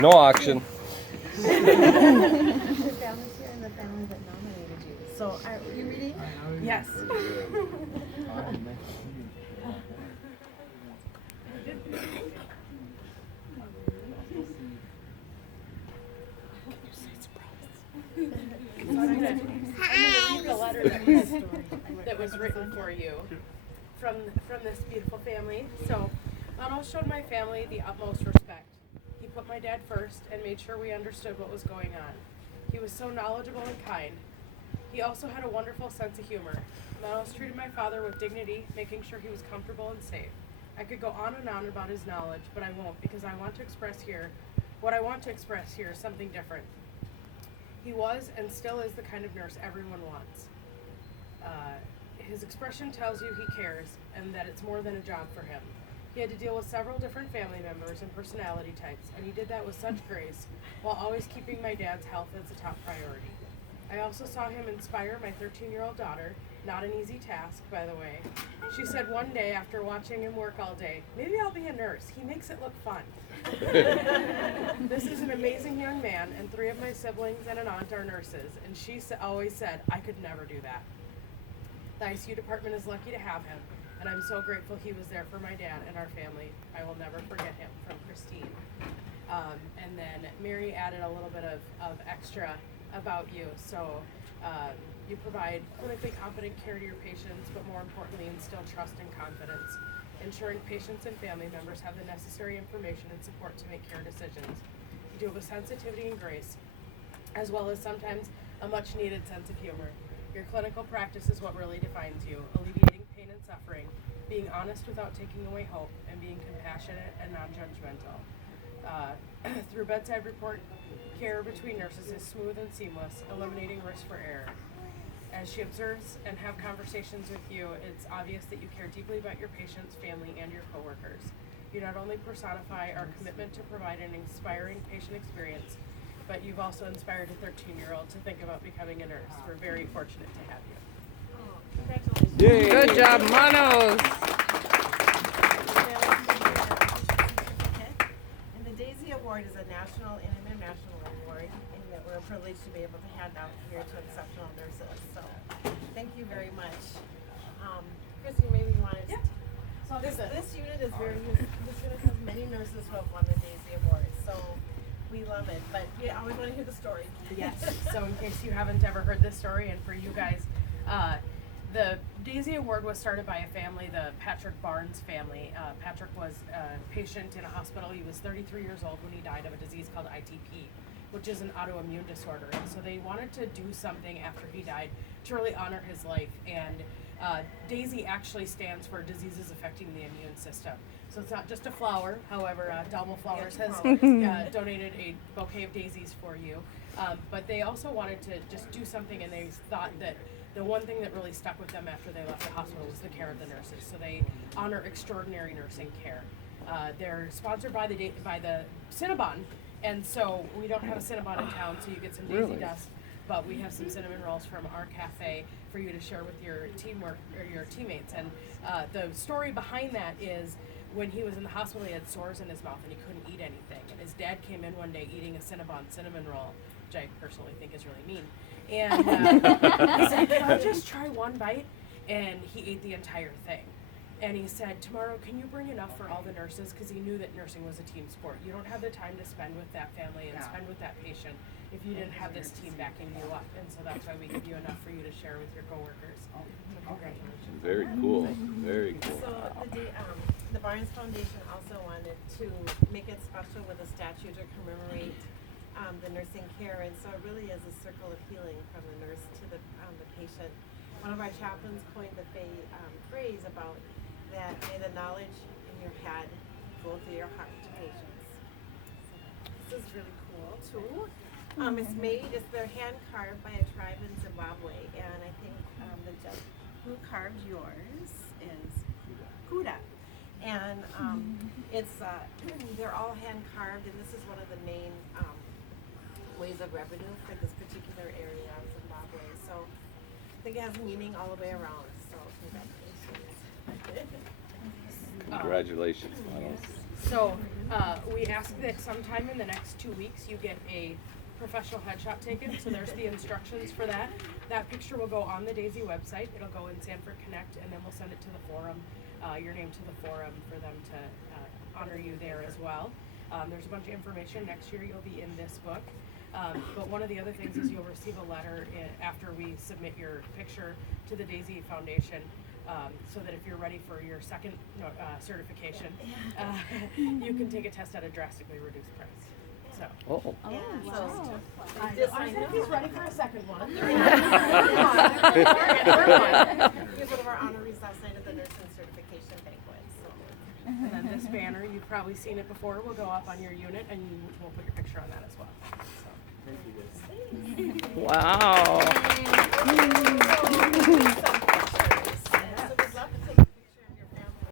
No auction. The family's here and the family that nominated you. So, are you reading? Yes. The letter that was written for you from this beautiful family. So, Manoj showed my family the utmost respect. He put my dad first and made sure we understood what was going on. He was so knowledgeable and kind. He also had a wonderful sense of humor. Manoj treated my father with dignity, making sure he was comfortable and safe. I could go on and on about his knowledge, but I won't because I want to express here what I want to express here is something different. He was and still is the kind of nurse everyone wants. His expression tells you he cares and that it's more than a job for him. He had to deal with several different family members and personality types, and he did that with such grace while always keeping my dad's health as a top priority. I also saw him inspire my 13-year-old daughter, not an easy task, by the way. She said one day after watching him work all day, "Maybe I'll be a nurse. He makes it look fun." This is an amazing young man, and 3 of my siblings and an aunt are nurses, and she always said, "I could never do that." The ICU department is lucky to have him, and I'm so grateful he was there for my dad and our family. I will never forget him. From Christine. And then Mary added a little bit of extra about you. So you provide clinically competent care to your patients, but more importantly, instill trust and confidence, ensuring patients and family members have the necessary information and support to make care decisions. You do it with sensitivity and grace, as well as sometimes a much needed sense of humor. Your clinical practice is what really defines you, alleviating pain and suffering, being honest without taking away hope, and being compassionate and non-judgmental. Through bedside report, care between nurses is smooth and seamless, eliminating risk for error. As she observes and have conversations with you, it's obvious that you care deeply about your patients, family, and your coworkers. You not only personify our commitment to provide an inspiring patient experience, but you've also inspired a 13-year-old to think about becoming a nurse. We're very fortunate to have you. Congratulations. Yay. Good job, Manoj. And the Daisy Award is a national and international award, and that we're privileged to be able to hand out here to exceptional nurses. So, thank you very much. Christy, maybe you wanted to. So This unit is this unit has many nurses who have won the Daisy Award. So. We love it, but we always want to hear the story. Yes. So in case you haven't ever heard this story, and for you guys, the Daisy Award was started by a family, the Patrick Barnes family. Patrick was a patient in a hospital. He was 33 years old when he died of a disease called ITP, which is an autoimmune disorder. And so they wanted to do something after he died to really honor his life. And Daisy actually stands for diseases affecting the immune system. So it's not just a flower. However, Double Flowers has donated a bouquet of daisies for you. But they also wanted to just do something, and they thought that the one thing that really stuck with them after they left the hospital was the care of the nurses. So they honor extraordinary nursing care. They're sponsored by the Cinnabon, and so we don't have a Cinnabon in town, so you get some Daisy dust. But we have some cinnamon rolls from our cafe for you to share with your teamwork or your teammates. And the story behind that is when he was in the hospital, he had sores in his mouth and he couldn't eat anything. And his dad came in one day eating a Cinnabon cinnamon roll, which I personally think is really mean. And he said, "Can I just try one bite?" And he ate the entire thing. And he said, "Tomorrow, can you bring enough for all the nurses?" Because he knew that nursing was a team sport. You don't have the time to spend with that family and spend with that patient if you didn't have this team backing you up. And so that's why we give you enough for you to share with your coworkers. So congratulations. Very cool. Very cool. So the Barnes Foundation also wanted to make it special with a statue to commemorate the nursing care, and so it really is a circle of healing from the nurse to the patient. One of our chaplains coined the phrase about that, may the knowledge in your head go through your heart to patients. So this is really cool too. They're hand carved by a tribe in Zimbabwe, and I think the judge who carved yours is Kuda. And they're all hand carved, and this is one of the main ways of revenue for this particular area of Zimbabwe. So I think it has meaning all the way around. So congratulations. Congratulations, Manoj. So we ask that sometime in the next 2 weeks you get a professional headshot taken. So there's the instructions for that. That picture will go on the Daisy website. It'll go in Sanford Connect, and then we'll send it to the forum, your name to the forum for them to honor you there as well. There's a bunch of information. Next year you'll be in this book. But one of the other things is you'll receive a letter after we submit your picture to the Daisy Foundation, so that if you're ready for your second certification, you can take a test at a drastically reduced price. So. Oh. Yeah, so I said if he's ready for a second one. he was one of our honorees last night at the nursing certification banquet. So. And then this banner, you've probably seen it before, will go up on your unit, and we'll put your picture on that as well. So. Wow.